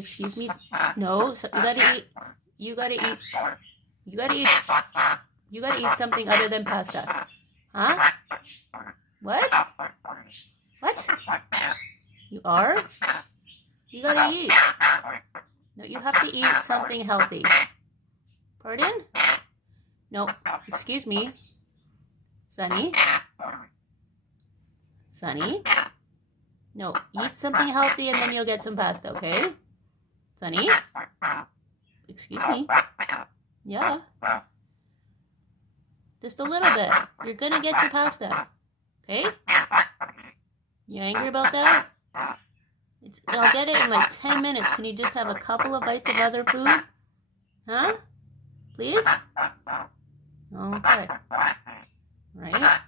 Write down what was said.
Excuse me? No, so you gotta eat. You gotta eat. You gotta eat. You gotta eat something other than pasta. Huh? What? What? You are? You gotta eat. No, you have to eat something healthy. Pardon? No, excuse me. Sunny? Sunny? No, eat something healthy and then you'll get some pasta, okay? Sunny? Excuse me. Yeah. Just a little bit. You're gonna get your pasta. Okay? You angry about that? I'll get it in like 10 minutes. Can you just have a couple of bites of other food? Huh? Please? Okay. Right?